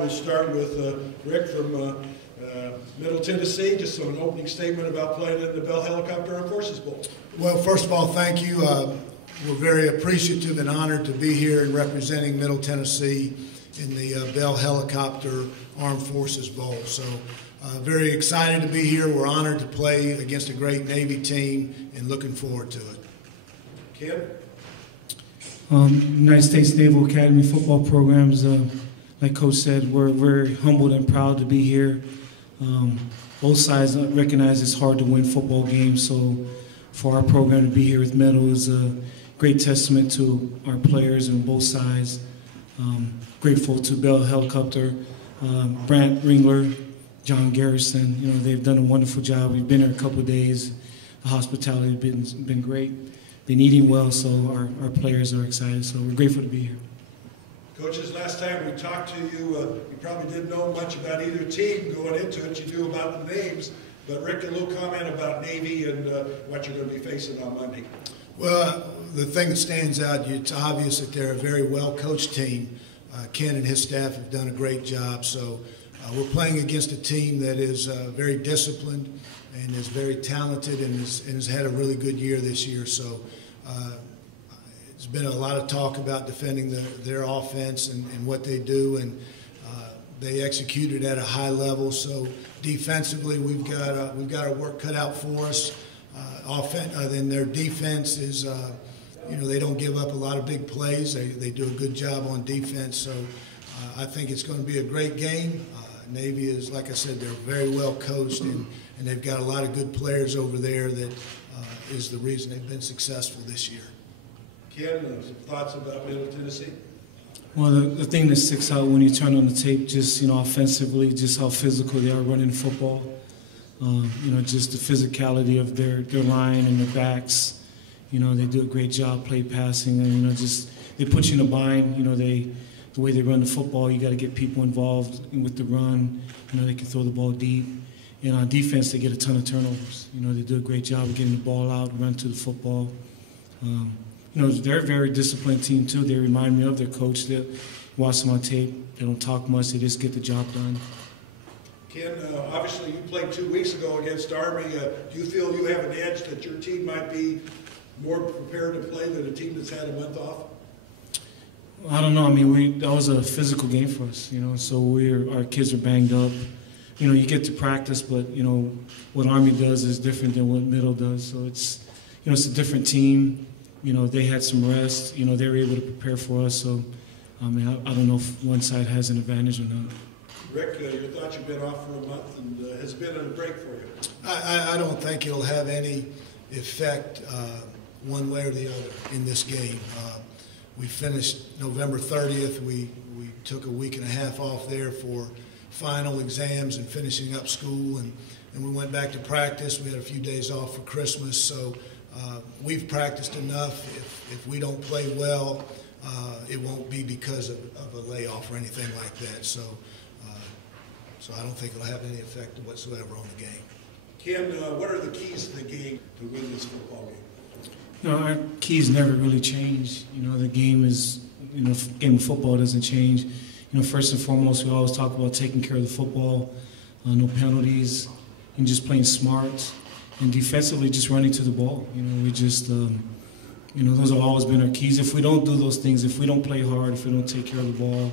We'll start with Rick from Middle Tennessee, just an opening statement about playing in the Bell Helicopter Armed Forces Bowl. Well, first of all, thank you. We're very appreciative and honored to be here and representing Middle Tennessee in the Bell Helicopter Armed Forces Bowl. So very excited to be here. We're honored to play against a great Navy team and looking forward to it. Ken? United States Naval Academy football programs, like Coach said, we're very humbled and proud to be here. Both sides recognize it's hard to win football games, so for our program to be here with medal is a great testament to our players on both sides. Grateful to Bell Helicopter, Brant Ringler, John Garrison. You know, they've done a wonderful job. We've been here a couple of days. The hospitality has been great. Been eating well, so our players are excited. So we're grateful to be here. Coaches, last time we talked to you, you probably didn't know much about either team going into it. You knew about the names. But Rick, a little comment about Navy and what you're going to be facing on Monday. Well, the thing that stands out, it's obvious that they're a very well-coached team. Ken and his staff have done a great job. So we're playing against a team that is very disciplined and is very talented and has had a really good year this year. So there's been a lot of talk about defending their offense and what they do, and they executed at a high level. So defensively, we've got our work cut out for us. Then their defense is, they don't give up a lot of big plays. They do a good job on defense. So I think it's going to be a great game. Navy is, like I said, they're very well coached, and they've got a lot of good players over there that is the reason they've been successful this year. Ken, some thoughts about Middle Tennessee? Well, the thing that sticks out when you turn on the tape, just, offensively, just how physical they are running football. Just the physicality of their line and their backs. They do a great job play passing, and, they put you in a bind. The way they run the football, you got to get people involved with the run. They can throw the ball deep. And on defense, they get a ton of turnovers. They do a great job of getting the ball out, run to the football. They're a very disciplined team, too. They remind me of their coach. They watch them on tape. They don't talk much. They just get the job done. Ken, obviously you played 2 weeks ago against Army. Do you feel you have an edge that your team might be more prepared to play than a team that's had a month off? I don't know. That was a physical game for us, so our kids are banged up. You get to practice, but, what Army does is different than what Middle does. So it's a different team. They had some rest. They were able to prepare for us. So, I don't know if one side has an advantage or not. Rick, your thoughts? You've been off for a month, and has it been a break for you? I don't think it'll have any effect one way or the other in this game. We finished November 30th. We took a week and a half off there for final exams and finishing up school, and we went back to practice. We had a few days off for Christmas, so we've practiced enough. If we don't play well, it won't be because of a layoff or anything like that. So I don't think it'll have any effect whatsoever on the game. Ken, what are the keys to the game to win this football game? Our keys never really change. The game is, game of football doesn't change. First and foremost, we always talk about taking care of the football, no penalties, and just playing smart. And defensively, just running to the ball. We just, those have always been our keys. If we don't do those things, if we don't play hard, if we don't take care of the ball,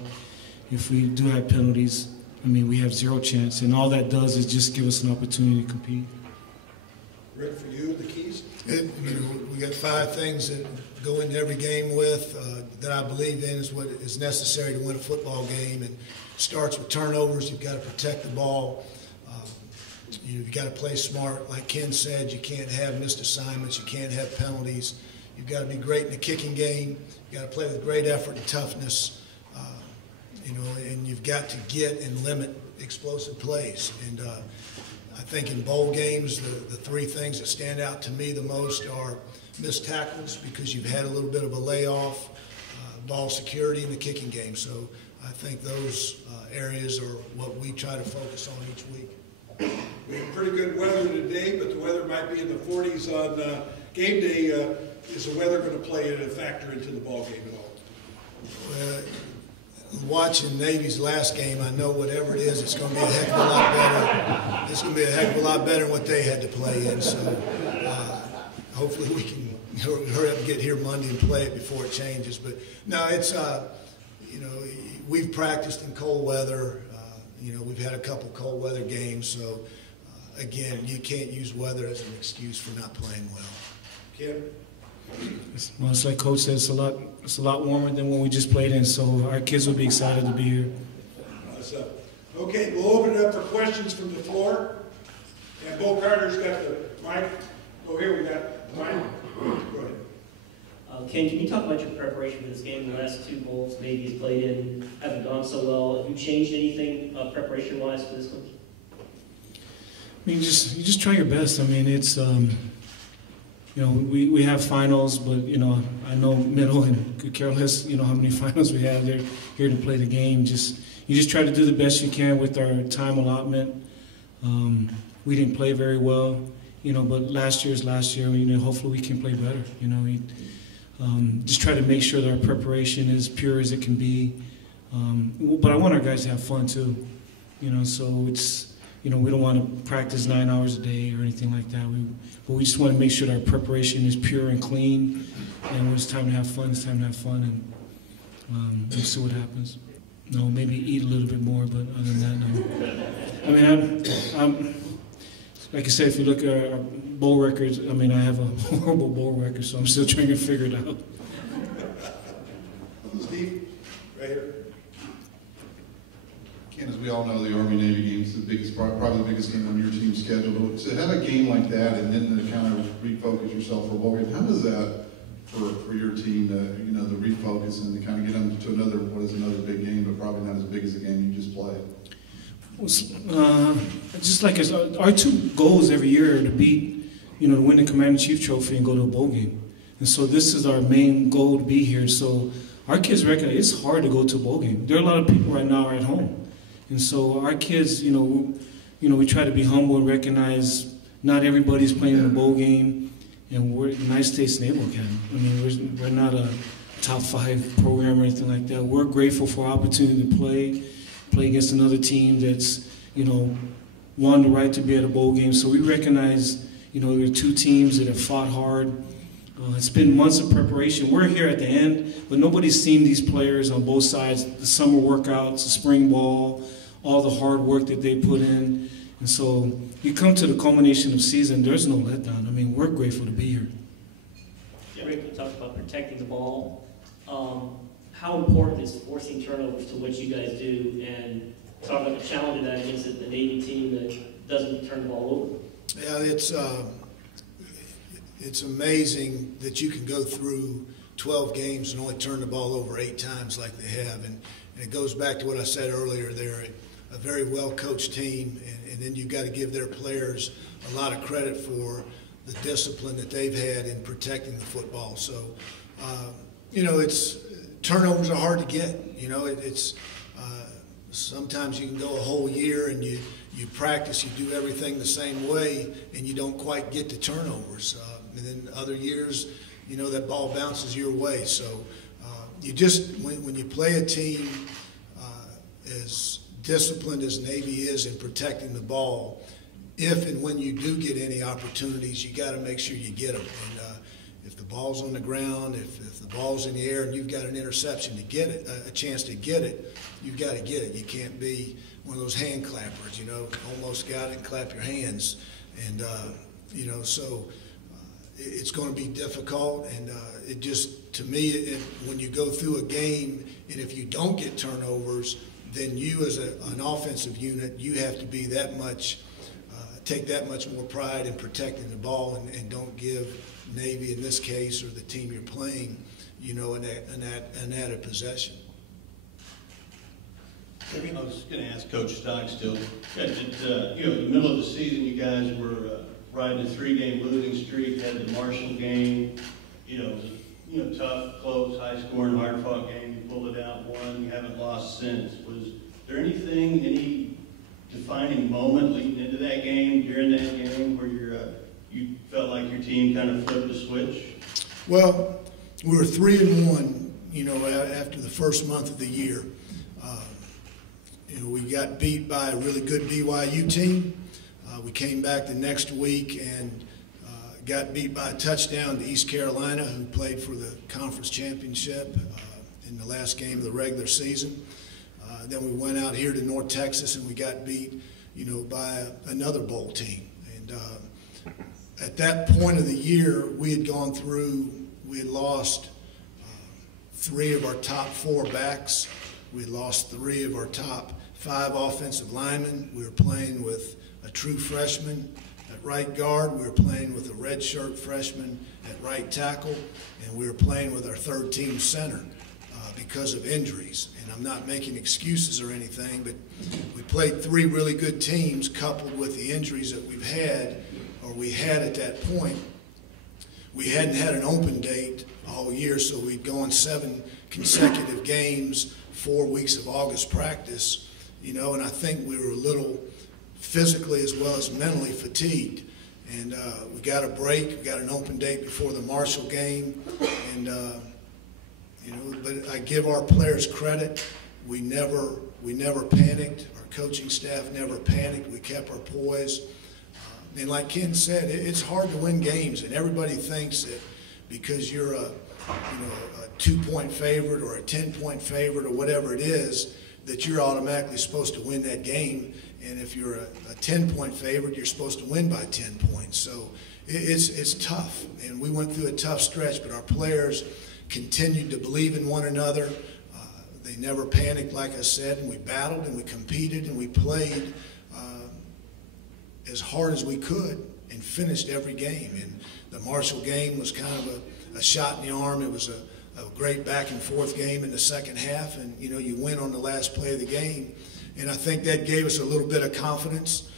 if we do have penalties, we have zero chance. And all that does is just give us an opportunity to compete. Rick, for you, the keys? We got 5 things that go into every game with that I believe in is what is necessary to win a football game. And it starts with turnovers. You've got to protect the ball. You've got to play smart. Like Ken said, you can't have missed assignments. You can't have penalties. You've got to be great in the kicking game. You've got to play with great effort and toughness. And you've got to get and limit explosive plays. And I think in bowl games, the 3 things that stand out to me the most are missed tackles because you've had a little bit of a layoff, ball security in the kicking game. So I think those areas are what we try to focus on each week. We have pretty good weather today, but the weather might be in the 40s on game day. Is the weather going to play a factor into the ball game at all? Well, watching Navy's last game, I know whatever it is, it's going to be a heck of a lot better. It's going to be a heck of a lot better than what they had to play in. So hopefully we can hurry up and get here Monday and play it before it changes. But no, it's we've practiced in cold weather. We've had a couple cold weather games. So again, you can't use weather as an excuse for not playing well. Kim? Well, it's like Coach said, it's a lot warmer than when we just played in, so our kids will be excited to be here. Okay, we'll open it up for questions from the floor. And Bo Carter's got the mic. Oh, here we got the mic. Go ahead. Ken, can you talk about your preparation for this game? The last two bowls Navy has played in haven't gone so well. Have you changed anything preparation-wise for this one? I mean, you just try your best. I mean, it's we have finals, but I know middle and could care less. How many finals we have. They're here to play the game. You just try to do the best you can with our time allotment. We didn't play very well, but last year's last year. Hopefully we can play better. Just try to make sure that our preparation is pure as it can be. But I want our guys to have fun too. So it's. We don't want to practice 9 hours a day or anything like that. But we just want to make sure that our preparation is pure and clean. And when it's time to have fun, it's time to have fun. And we'll see what happens. Maybe eat a little bit more, but other than that, no. I mean, I'm like I said, if you look at our bowl records, I mean, I have a horrible bowl record, so I'm still trying to figure it out. Steve, right here. Ken, as we all know, the Army-Navy game is the biggest, probably the biggest game on your team's schedule. But to have a game like that and then to kind of refocus yourself for a bowl game, how does that for your team to the refocus and to kind of get them to another big game, but probably not as big as the game you just played? Well, just like our two goals every year are to beat, to win the Commander-in-Chief trophy and go to a bowl game. And so this is our main goal to be here. So our kids recognize it's hard to go to a bowl game. There are a lot of people right now at home. And so our kids, we try to be humble and recognize not everybody's playing in a bowl game, and we're the United States Naval Academy. I mean, we're not a top 5 program or anything like that. We're grateful for our opportunity to play against another team that's, won the right to be at a bowl game. So we recognize, there are two teams that have fought hard. It's been months of preparation. We're here at the end, but nobody's seen these players on both sides, the summer workouts, the spring ball, all the hard work that they put in. And so you come to the culmination of season, there's no letdown. I mean, we're grateful to be here. Rick, you talked about protecting the ball. How important is forcing turnovers to what you guys do, and talk about the challenge of that against the Navy team that doesn't turn the ball over? Yeah, it's amazing that you can go through 12 games and only turn the ball over 8 times like they have. And it goes back to what I said earlier. They're a very well-coached team, and then you've got to give their players a lot of credit for the discipline that they've had in protecting the football. So, turnovers are hard to get. Sometimes you can go a whole year and you practice, you do everything the same way, and you don't quite get the turnovers. And then other years, that ball bounces your way. So when you play a team as disciplined as Navy is in protecting the ball, if and when you do get any opportunities, you got to make sure you get them. And if the ball's on the ground, if the ball's in the air and you've got an interception to get it, a chance to get it, you've got to get it. You can't be one of those hand clappers, almost got it and clap your hands. And, so it's going to be difficult. And it just, to me, when you go through a game and if you don't get turnovers, then you as an offensive unit, you have to be that much, take that much more pride in protecting the ball and don't give Navy in this case or the team you're playing, an added possession. I was going to ask Coach Stockstill. In the middle of the season, you guys were riding a 3-game losing streak, had the Marshall game. It was tough, close, high-scoring, hard-fought game. You pulled it out, won. You haven't lost since. Was there any defining moment leading into that game, during that game, where you felt like your team kind of flipped a switch? Well, we were 3-1, after the first month of the year. We got beat by a really good BYU team. We came back the next week and got beat by a touchdown to East Carolina, who played for the conference championship in the last game of the regular season. Then we went out here to North Texas and we got beat, by another bowl team. And at that point of the year, we had lost 3 of our top 4 backs. We had lost 3 of our top 5 offensive linemen. We were playing with a true freshman at right guard. We were playing with a redshirt freshman at right tackle. And we were playing with our third-team center because of injuries. And I'm not making excuses or anything, but we played 3 really good teams coupled with the injuries that we had at that point. We hadn't had an open date all year, so we'd gone 7 consecutive games, 4 weeks of August practice, and I think we were a little physically as well as mentally fatigued. And we got a break, we got an open date before the Marshall game, and but I give our players credit. We never panicked. Our coaching staff never panicked. We kept our poise. And like Ken said, it's hard to win games, and everybody thinks that because you're a 2-point favorite or a 10-point favorite or whatever it is, that you're automatically supposed to win that game. And if you're a 10-point favorite, you're supposed to win by 10 points. So it's tough, and we went through a tough stretch, but our players continued to believe in one another. They never panicked, like I said, and we battled and we competed and we played as hard as we could and finished every game. And the Marshall game was kind of a shot in the arm. It was a great back and forth game in the second half, and you win on the last play of the game. And I think that gave us a little bit of confidence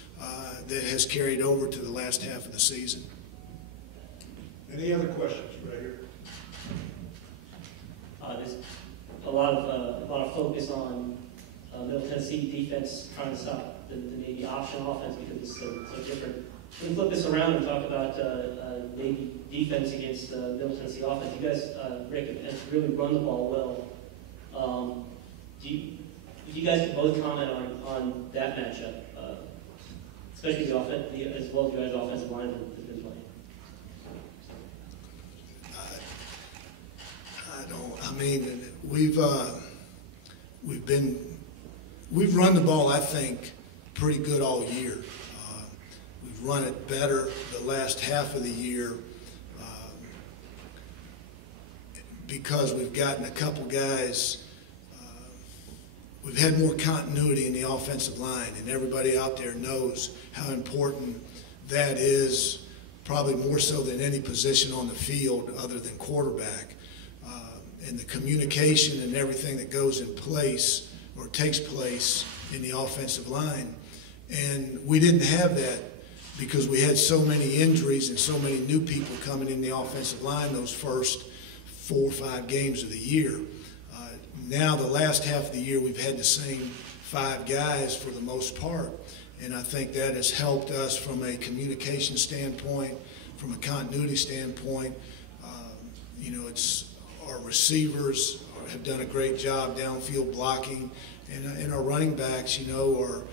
that has carried over to the last half of the season. Any other questions right here? There's a lot of focus on Middle Tennessee defense trying to stop the Navy option offense because it's so different. Can we flip this around and talk about Navy defense against Middle Tennessee offense? You guys, Rick, have really run the ball well. You guys can both comment on that matchup, especially the offense, as well as you guys' offensive line has been playing. We've run the ball, I think, pretty good all year. We've run it better the last half of the year because we've gotten a couple guys. We've had more continuity in the offensive line, and everybody out there knows how important that is, probably more so than any position on the field other than quarterback. And the communication and everything that goes in place or takes place in the offensive line. And we didn't have that because we had so many injuries and so many new people coming in the offensive line those first 4 or 5 games of the year. Now the last half of the year we've had the same 5 guys for the most part. And I think that has helped us from a communication standpoint, from a continuity standpoint. It's our receivers have done a great job downfield blocking, and our running backs, are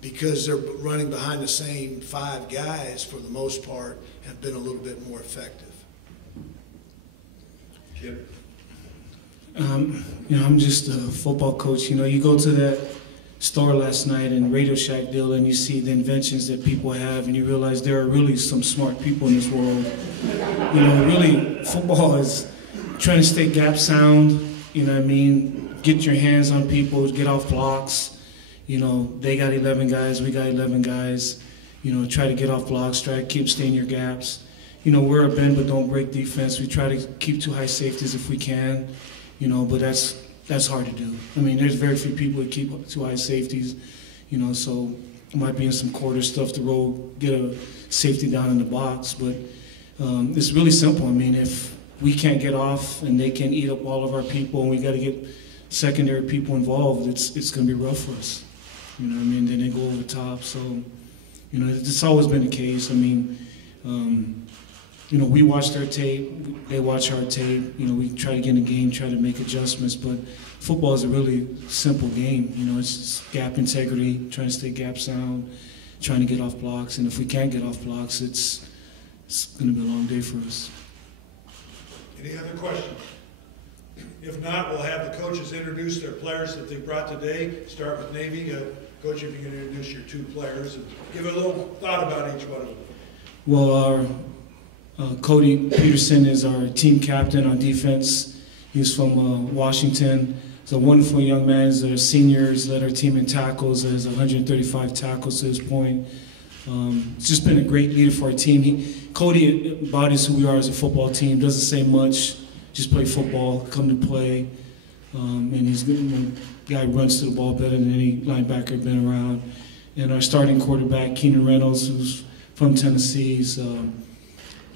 because they're running behind the same 5 guys for the most part, have been a little bit more effective. Kim? I'm just a football coach. You go to that store last night in Radio Shack deal and you see the inventions that people have and you realize there are really some smart people in this world. Really football is trying to stay gap sound, get your hands on people, get off blocks. They got 11 guys, we got 11 guys. Try to get off blocks, try to keep staying your gaps. We're a bend but don't break defense. We try to keep 2 high safeties if we can, but that's hard to do. There's very few people that keep 2 high safeties, so it might be in some quarter stuff to roll, get a safety down in the box, but it's really simple. If we can't get off and they can eat up all of our people and we got to get secondary people involved, it's going to be rough for us. Then they go over the top. So, it's always been the case. we watch their tape, they watch our tape. We try to get in the game, try to make adjustments, but football is a really simple game. It's just gap integrity, trying to stay gap sound, trying to get off blocks, and if we can't get off blocks, it's going to be a long day for us. Any other questions? If not, we'll have the coaches introduce their players that they brought today. Start with Navy. Coach, if you can introduce your 2 players and give a little thought about each one of them. Well, our Cody Peterson is our team captain on defense. He's from Washington. He's a wonderful young man. He's a senior. He's led our team in tackles. He has 135 tackles to this point. He's just been a great leader for our team. Cody embodies who we are as a football team. Doesn't say much, just play football, come to play. And he's a guy who runs to the ball better than any linebacker been around. And our starting quarterback, Keenan Reynolds, who's from Tennessee. He's,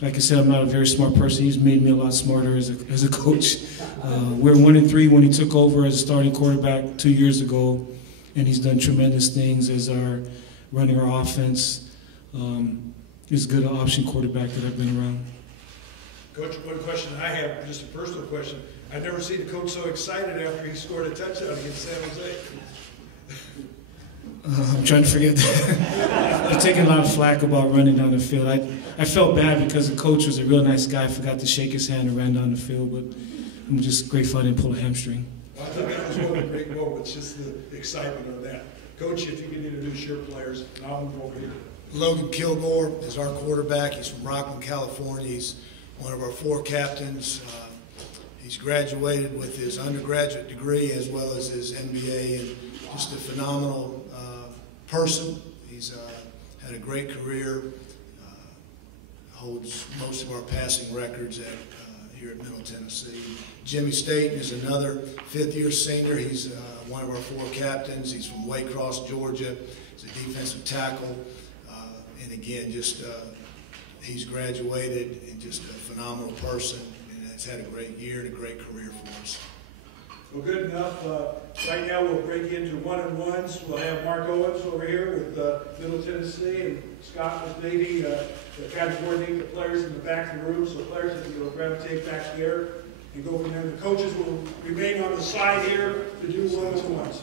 like I said, I'm not a very smart person. He's made me a lot smarter as a coach. We're 1-3 when he took over as a starting quarterback 2 years ago, and he's done tremendous things as running our offense. He's a good option quarterback that I've been around. Coach, one question I have, just a personal question. I've never seen a coach so excited after he scored a touchdown against San Jose. I'm trying to forget that. I've taken a lot of flack about running down the field. I felt bad because the coach was a real nice guy. I forgot to shake his hand and ran down the field, but I'm just grateful I didn't pull a hamstring. Well, I think that was one of the great moments, just the excitement of that. Coach, if you can introduce your players, and I'll move over here. Logan Kilgore is our quarterback. He's from Rockland, California. He's one of our 4 captains. He's graduated with his undergraduate degree as well as his MBA, and just a phenomenal person. He's had a great career, holds most of our passing records here at Middle Tennessee. Jimmy Staten is another 5th-year senior. He's one of our 4 captains. He's from Waycross, Georgia. He's a defensive tackle. And again, just he's graduated and just a phenomenal person, and has had a great year and a great career for us. Well, good enough. Right now we'll break into 1-on-1s. We'll have Mark Owens over here with Middle Tennessee and Scott with Navy. They'll kind of coordinate the players in the back of the room, so players that will gravitate back there and go from there. The coaches will remain on the side here to do 1-on-1s.